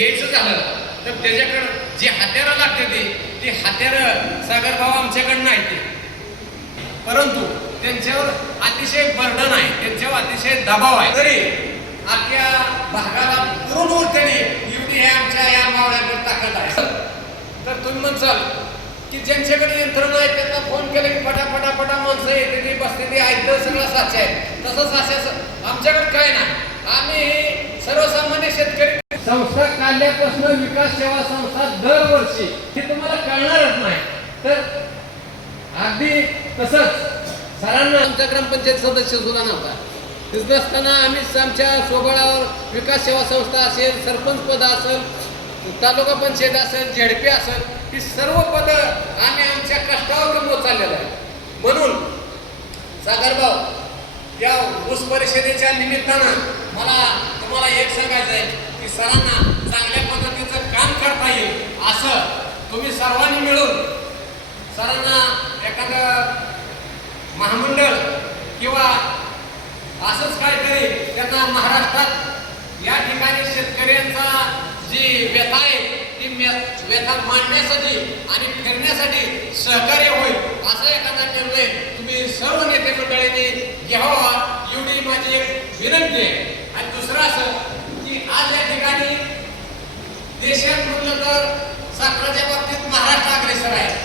घ्यायचं झालं तर त्याच्याकडं जी हत्यारं लागते ती ती हत्यारं सागरभाऊ आमच्याकडं नाही ते परंतु त्यांच्यावर अतिशय बर्डन आहे त्यांच्यावर अतिशय दबाव आहे. तरी आपल्या भागाला पूर्ण त्यांनी एवढी हे आमच्या या मावळ्याकडे ताकद आहे. तर तुम्ही म्हणसाल की ज्यांच्याकडे यंत्रणा आहे त्यांना फोन केलं की फटाफटा फटा माणसं येते ती बसलेली आहेत तर सगळं साचे आहे तसं साचे आमच्याकडे काय नाही. आम्ही आल्यापासून विकास सेवा संस्था दरवर्षी हे तुम्हाला कळणारच नाही. तर अगदी तसंच सरांना आमचा ग्रामपंचायत सदस्य सुद्धा नव्हता. तिथं असताना आम्ही आमच्या सोबळावर विकास सेवा संस्था असेल सरपंच पद असेल तालुका पंचायत असेल झेडपी असेल ही सर्व पदं आम्ही आमच्या कष्टावर कमवत चाललेलं आहे. म्हणून सागरभाऊ या ऊस परिषदेच्या निमित्तानं मला तुम्हाला एक सांगायचं आहे की सरांना सर्वांनी मिळून सरांना एखादं महामंडळ किंवा असंच काहीतरी त्यांना महाराष्ट्रात या ठिकाणी शेतकऱ्यांचा जी व्यथा आहे ती व्यथा मांडण्यासाठी आणि फिरण्यासाठी सहकार्य होईल असा एखादा निर्णय तुम्ही सर्व नेते मंडळींनी घ्यावा एवढी माझी एक विनंती आहे. आणि दुसरं असं की आज या ठिकाणी देशात म्हटलं तर साखरेच्या बाबतीत Christ.